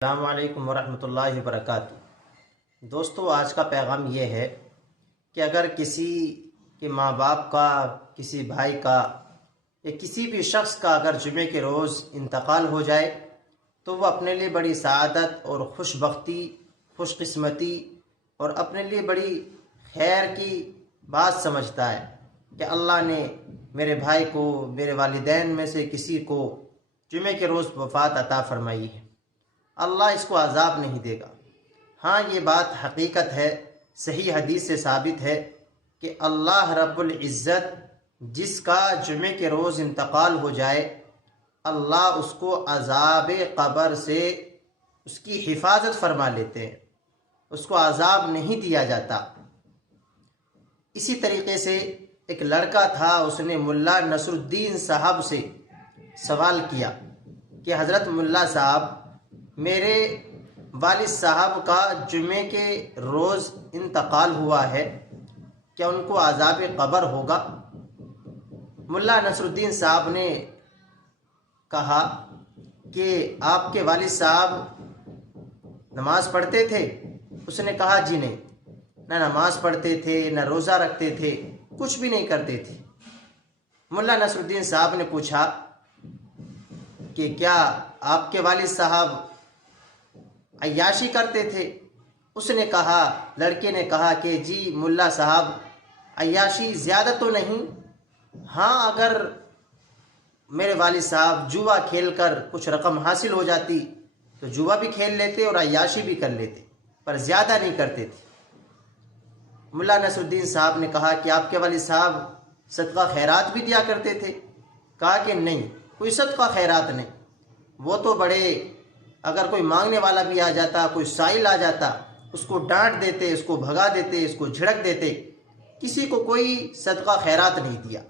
السلام علیکم ورحمۃ اللہ وبرکاتہ۔ دوستو، آج کا پیغام یہ ہے کہ اگر کسی کے ماں باپ کا، کسی بھائی کا یا کسی بھی شخص کا اگر جمعے کے روز انتقال ہو جائے تو وہ اپنے لیے بڑی سعادت اور خوش بختی، خوش قسمتی اور اپنے لیے بڑی خیر کی بات سمجھتا ہے کہ اللہ نے میرے بھائی کو، میرے والدین میں سے کسی کو جمعے کے روز وفات عطا فرمائی ہے، اللہ اس کو عذاب نہیں دے گا۔ ہاں، یہ بات حقیقت ہے، صحیح حدیث سے ثابت ہے کہ اللہ رب العزت جس کا جمعے کے روز انتقال ہو جائے، اللہ اس کو عذاب قبر سے اس کی حفاظت فرما لیتے ہیں، اس کو عذاب نہیں دیا جاتا۔ اسی طریقے سے ایک لڑکا تھا، اس نے ملا نصر الدین صاحب سے سوال کیا کہ حضرت ملا صاحب، میرے والد صاحب کا جمعے کے روز انتقال ہوا ہے، کیا ان کو عذاب قبر ہوگا؟ ملا نصر الدین صاحب نے کہا کہ آپ کے والد صاحب نماز پڑھتے تھے؟ اس نے کہا جی نہیں، نہ نماز پڑھتے تھے، نہ روزہ رکھتے تھے، کچھ بھی نہیں کرتے تھے۔ ملا نصر الدین صاحب نے پوچھا کہ کیا آپ کے والد صاحب عیاشی کرتے تھے؟ اس نے کہا، لڑکے نے کہا کہ جی ملا صاحب، عیاشی زیادہ تو نہیں، ہاں اگر میرے والد صاحب جوا کھیل کر کچھ رقم حاصل ہو جاتی تو جوا بھی کھیل لیتے اور عیاشی بھی کر لیتے، پر زیادہ نہیں کرتے تھے۔ ملا نصر الدین صاحب نے کہا کہ آپ کے والد صاحب صدقہ خیرات بھی دیا کرتے تھے؟ کہا کہ نہیں، کوئی صدقہ خیرات نہیں، وہ تو بڑے، اگر کوئی مانگنے والا بھی آ جاتا، کوئی سائل آ جاتا، اس کو ڈانٹ دیتے، اس کو بھگا دیتے، اس کو جھڑک دیتے، کسی کو کوئی صدقہ خیرات نہیں دیا۔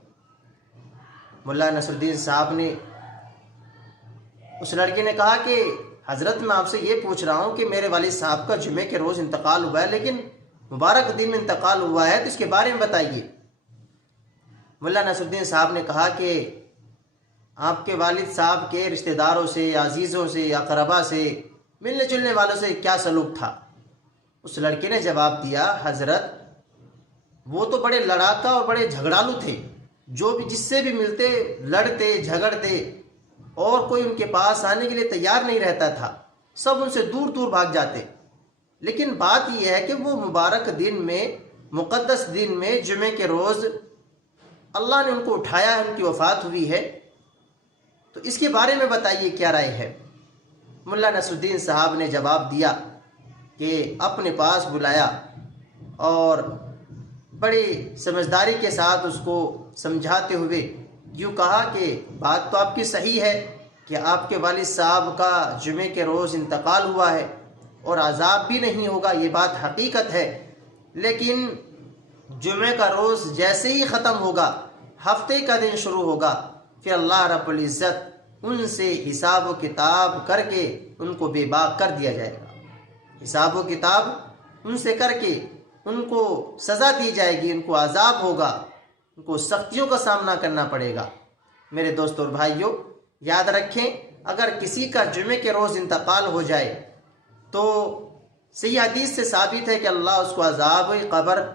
ملا نصر الدین صاحب نے، اس لڑکے نے کہا کہ حضرت میں آپ سے یہ پوچھ رہا ہوں کہ میرے والد صاحب کا جمعے کے روز انتقال ہوا ہے، لیکن مبارک دن میں انتقال ہوا ہے، تو اس کے بارے میں بتائیے۔ ملا نصر الدین صاحب نے کہا کہ آپ کے والد صاحب کے رشتہ داروں سے، عزیزوں سے، اقربا سے، ملنے جلنے والوں سے کیا سلوک تھا؟ اس لڑکے نے جواب دیا، حضرت وہ تو بڑے لڑاکا اور بڑے جھگڑالو تھے، جو بھی جس سے بھی ملتے لڑتے جھگڑتے، اور کوئی ان کے پاس آنے کے لیے تیار نہیں رہتا تھا، سب ان سے دور دور بھاگ جاتے۔ لیکن بات یہ ہے کہ وہ مبارک دن میں، مقدس دن میں، جمعے کے روز اللہ نے ان کو اٹھایا، ان کی وفات ہوئی ہے، تو اس کے بارے میں بتائیے کیا رائے ہے؟ ملا نصر الدین صاحب نے جواب دیا کہ اپنے پاس بلایا اور بڑی سمجھداری کے ساتھ اس کو سمجھاتے ہوئے یوں کہا کہ بات تو آپ کی صحیح ہے کہ آپ کے والد صاحب کا جمعے کے روز انتقال ہوا ہے اور عذاب بھی نہیں ہوگا، یہ بات حقیقت ہے، لیکن جمعے کا روز جیسے ہی ختم ہوگا، ہفتے کا دن شروع ہوگا، پھر اللہ رب العزت ان سے حساب و کتاب کر کے ان کو بے باک کر دیا جائے گا۔ حساب و کتاب ان سے کر کے ان کو سزا دی جائے گی، ان کو عذاب ہوگا، ان کو سختیوں کا سامنا کرنا پڑے گا۔ میرے دوستوں اور بھائیوں، یاد رکھیں، اگر کسی کا جمعے کے روز انتقال ہو جائے تو صحیح حدیث سے ثابت ہے کہ اللہ اس کو عذاب قبر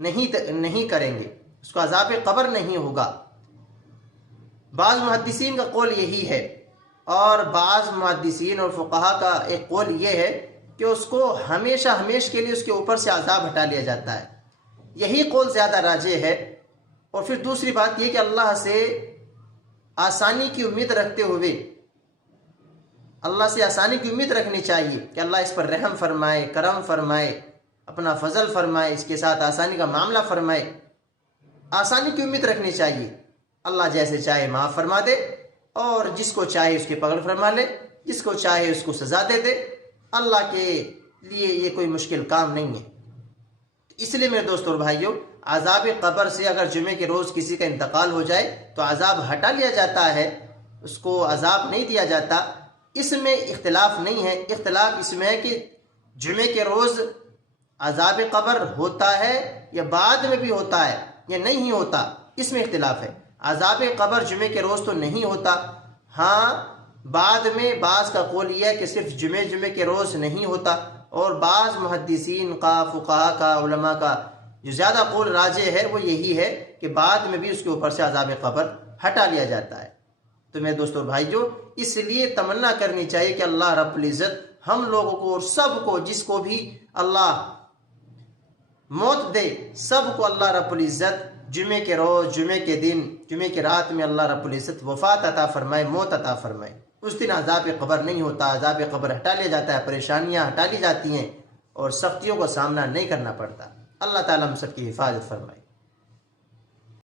نہیں کریں گے، اس کو عذاب قبر نہیں ہوگا۔ بعض محدثین کا قول یہی ہے، اور بعض محدثین اور فقہا کا ایک قول یہ ہے کہ اس کو ہمیشہ کے لیے اس کے اوپر سے عذاب ہٹا لیا جاتا ہے، یہی قول زیادہ راجح ہے۔ اور پھر دوسری بات یہ کہ اللہ سے آسانی کی امید رکھتے ہوئے، اللہ سے آسانی کی امید رکھنی چاہیے کہ اللہ اس پر رحم فرمائے، کرم فرمائے، اپنا فضل فرمائے، اس کے ساتھ آسانی کا معاملہ فرمائے، آسانی کی امید رکھنی چاہیے۔ اللہ جیسے چاہے معاف فرما دے، اور جس کو چاہے اس کی پکڑ فرما لے، جس کو چاہے اس کو سزا دے دے، اللہ کے لیے یہ کوئی مشکل کام نہیں ہے۔ اس لیے میرے دوستوں اور بھائیوں، عذاب قبر سے اگر جمعے کے روز کسی کا انتقال ہو جائے تو عذاب ہٹا لیا جاتا ہے، اس کو عذاب نہیں دیا جاتا۔ اس میں اختلاف نہیں ہے، اختلاف اس میں ہے کہ جمعے کے روز عذاب قبر ہوتا ہے یا بعد میں بھی ہوتا ہے یا نہیں ہوتا، اس میں اختلاف ہے۔ عذاب قبر جمعے کے روز تو نہیں ہوتا، ہاں بعد میں بعض کا قول یہ ہے کہ صرف جمعے کے روز نہیں ہوتا، اور بعض محدثین کا، فقہا کا، علماء کا جو زیادہ قول راجح ہے وہ یہی ہے کہ بعد میں بھی اس کے اوپر سے عذاب قبر ہٹا لیا جاتا ہے۔ تو میرے دوستو بھائیو، اس لیے تمنا کرنی چاہیے کہ اللہ رب العزت ہم لوگوں کو اور سب کو، جس کو بھی اللہ موت دے، سب کو اللہ رب العزت جمعے کے روز، جمعے کے دن، جمعے کی رات میں اللہ رب العزت وفات عطا فرمائے، موت عطا فرمائے۔ اس دن عذاب قبر نہیں ہوتا، عذاب قبر ہٹا لیا جاتا ہے، پریشانیاں ہٹا لی جاتی ہیں اور سختیوں کا سامنا نہیں کرنا پڑتا۔ اللہ تعالیٰ ہم سب کی حفاظت فرمائے۔